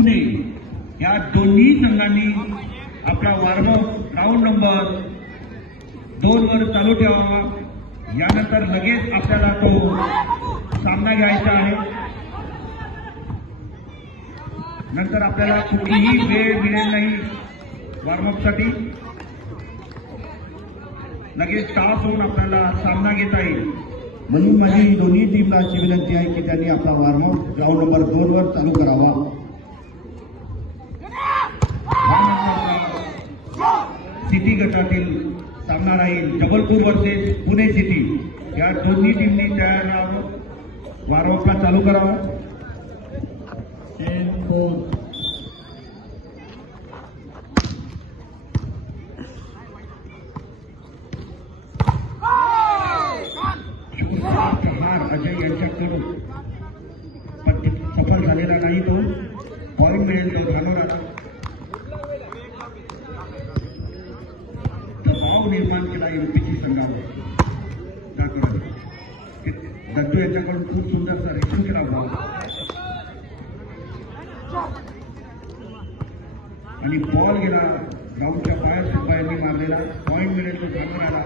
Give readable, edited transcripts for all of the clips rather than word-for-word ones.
पुणे या दोन्ही संघांनी आपला वॉर्मअप राऊंड नंबर 2 वर चालू ठेवावा। यानंतर लगेच आपल्याला तो सामना घ्यायचा आहे। नंतर आपल्याला कुठलीही वेळ मिळेल नाही वॉर्मअपसाठी, लगेच तास होऊन आपल्याला सामना घेता येईल। म्हणून माझी दोन्ही टीमला अशी विनंती आहे की त्यांनी आपला वॉर्मअप ग्राउंड नंबर 2 वर चालू करावा। सिटी गटातील सामना राहील जबलपूर वर्सेस पुणे सिटी। या दोन्ही टीमनी तयार राहावं, वॉर्मअपला चालू करावा। अजय यांच्याकडून सफल झालेला नाही, तो पॉइंट मिळेल तो धानोराला। दबाव निर्माण केला एमपीसी संघावर दत्तू यांच्याकडून खूप सुंदरसा रेशम केला बॉल आणि बॉल गेला ग्राउंडच्या बाहेर सुद्धा यांनी मारलेला। पॉइंट मिळेल तो धानोराला।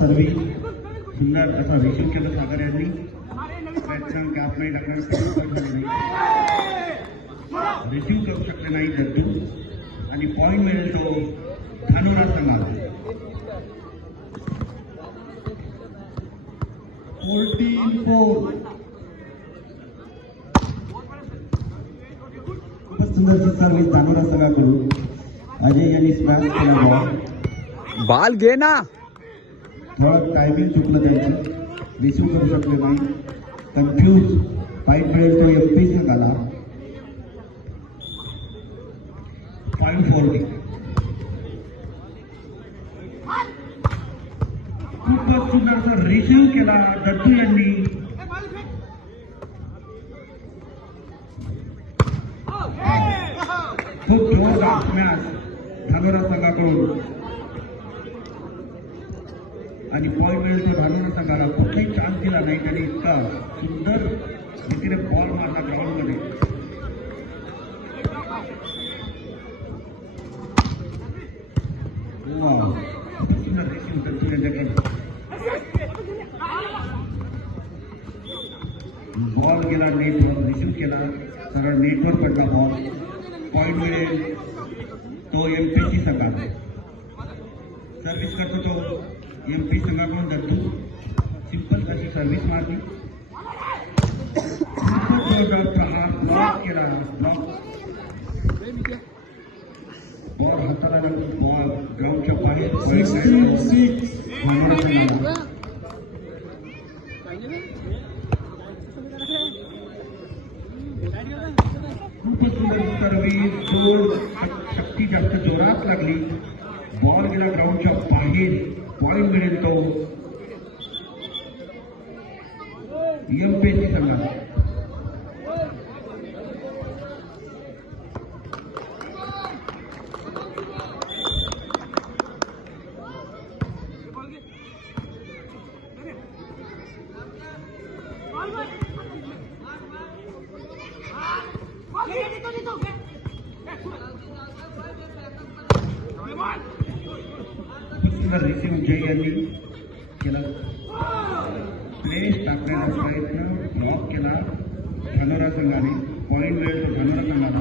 सर्विस सुंदर असा रिसीव्ह केलं सागर यांनी। प्रयत्न गॅप नाही लागणार, रिसीव्ह करू शकले नाही दत्तू आणि पॉइंट मिळेल तो धानोरा संघाला। 14-4 खूपच सुंदरचा सर्विस धानोरा संघाकडून। अजय यांनी स्मॅश केला बॉल घे ना। थोडं टायमिंग चुकलं त्यांचं, रिसीव्ह करू शकले नाही, कन्फ्यूज। पॉइंट मिळेल तो एमपी संघाला। 5-4 खूपच सुंदरसा रिसीव्ह केला दत्तू यांनी। खूप जोरदार स्मॅश धानोरा संघाकडून आणि पॉइंट मिळेल तो धानोरा संघाला। कुठलाही चान्स दिला नाही त्यांनी, इतका सुंदर रीतीने बॉल मारला ग्राउंडमध्ये। सुंदर रेसिंग दत्तू यांच्याकडे बॉल गेला नेटवर, रिसीव्ह केला सरळ नेटवर पडला बॉल। पॉइंट मिळेल तो एमपीसी संघाला। सर्व्हिस करतो तो एमपी संघाकडून दत्तू। सिंपल अशी सर्व्हिस मारली, ब्लॉक केला। बॉल हाताला लागतो ग्राउंडच्या बाहेर। सर्व्हिस जोर शक्ती जास्त जोरात लागली, बॉल गेला ग्राउंडच्या बाहेर। पॉइंट मिळेल तो एमपीसी संघाला। रिसीव्ह जय यांनी केला, प्लेस टाकण्याचा प्रयत्न, ब्लॉक केला धानोरा संघाने। पॉइंट मिळेल तो धानोरा संघाला।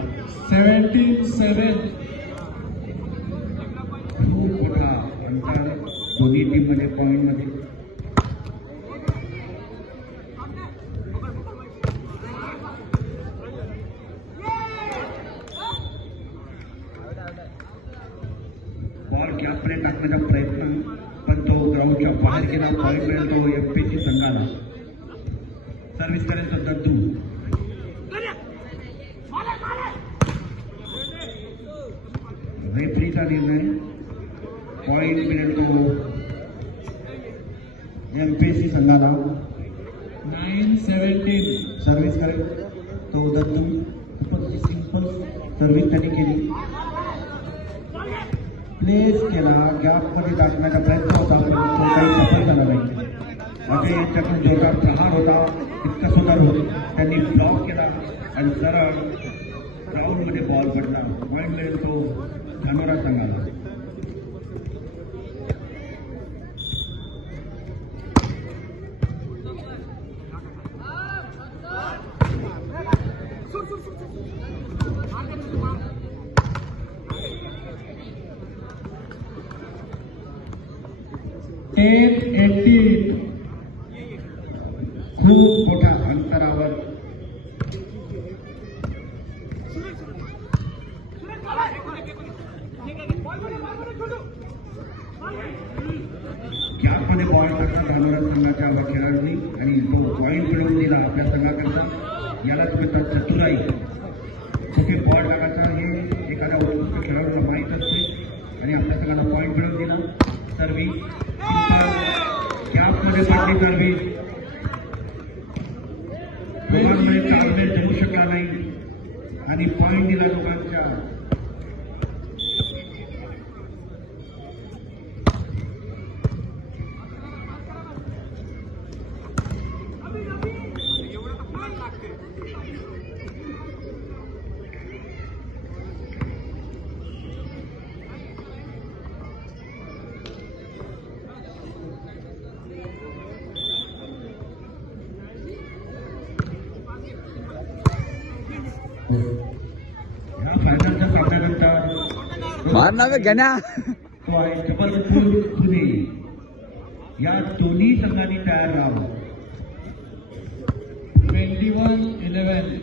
17-7 खूप मोठा अंतर दोन्ही टीम मध्ये पॉइंट मध्ये। बॉल गॅपने टाकण्याचा प्रयत्न, पण तो ग्राउंडच्या बाहेर गेला। पॉइंट मिळेल तो एमपीसी संघाला। सर्व्हिस करेल तो दत्तू। रेफरीचा निर्णय, पॉइंट मिळेल तो एमपीएससी संघाला 9-17. सर्व्हिस करेल तो दत्तू. खूपच सिंपल सर्व्हिस त्यांनी केली. प्लेस केला, गॅपमध्ये टाकण्याचा प्रयत्न होता पण तो काही सफल झाला नाही. अजय यांच्याकडून जोरदार प्रहार होता, इतका सुंदर होत. त्यांनी ब्लॉक केला आणि सरळ ग्राउंडमध्ये बॉल पडला. पॉईंट मिळेल तो धानोरा संघाला. खूप मोठ्या अंतरावर गॅपमध्ये बॉल टाकला धानोरा संघाच्या खेळाडूंनी आणि तो पॉईंट मिळवून दिला आपल्या संघाकरता. यालाच म्हणतात चतुराई. कुठे बॉल टाकायचा हे एखाद्या उत्कृष्ट खेळाडूला माहीत असते आणि आपल्या संघाला पॉईंट मिळवून दिला. सर्व्हिस गॅपमध्ये पडली सर्व्हिस. दोघांमध्ये ताळमेळ देऊ शकला नाही आणि पॉईंट दिला दोघांच्या. ह्या फायनलच्या सामन्यानंतर मार ना बे गण्या. तो आहे जबलपूर पुणे. या दोन्ही संघांनी तयार राहावं. 21-11.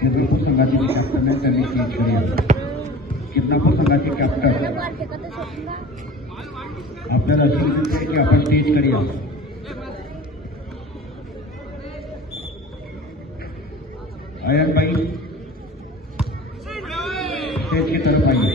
किदनापूर संघाचे जे कॅप्टन आहे त्यांनी स्टेज करूया. किदनापूर संघाचे कॅप्टन आपल्याला अशी विनंती आहे की आपण स्टेज करूया. अयनबाई स्टेज की तरफ आइए.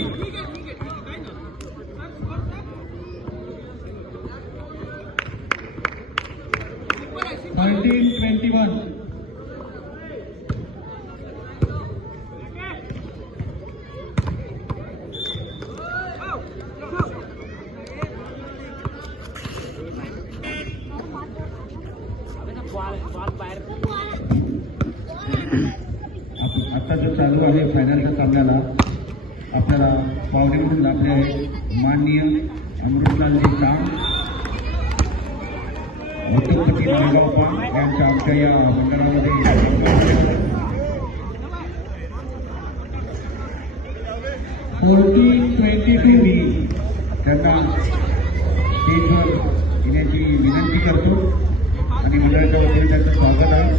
आता जो चालू आहे फायनलच्या सामन्याला आपल्याला पावणे म्हणून आपले माननीय अमृतलालजी साम, उद्योगपती नागाप्पा यांच्या आमच्या या मंडळामध्ये 40-22 त्यांना स्टेजवर येण्याची विनंती करतो आणि मंडळाच्या वतीने त्यांचं स्वागत आहे.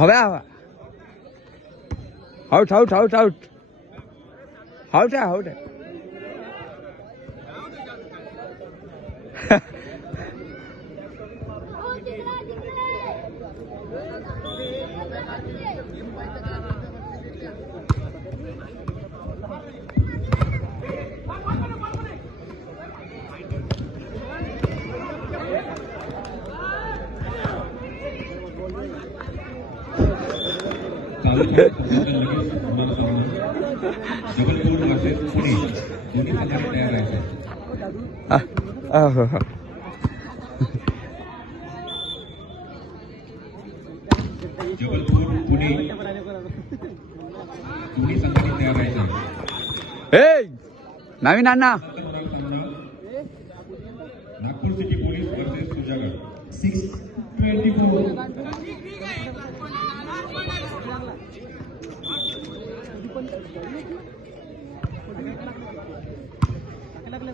हवा out out out out out आहे आउट आहे. जबलपूर वर्सेस पुणे दोन्ही संघाने तयार राहायचे. जबलपूर पुणे दोन्ही संघाने तयार राहायचे. नवीन अण्णा नागपूर सिटी पोलीस वर्सेस सुजागड 6-24. लागलं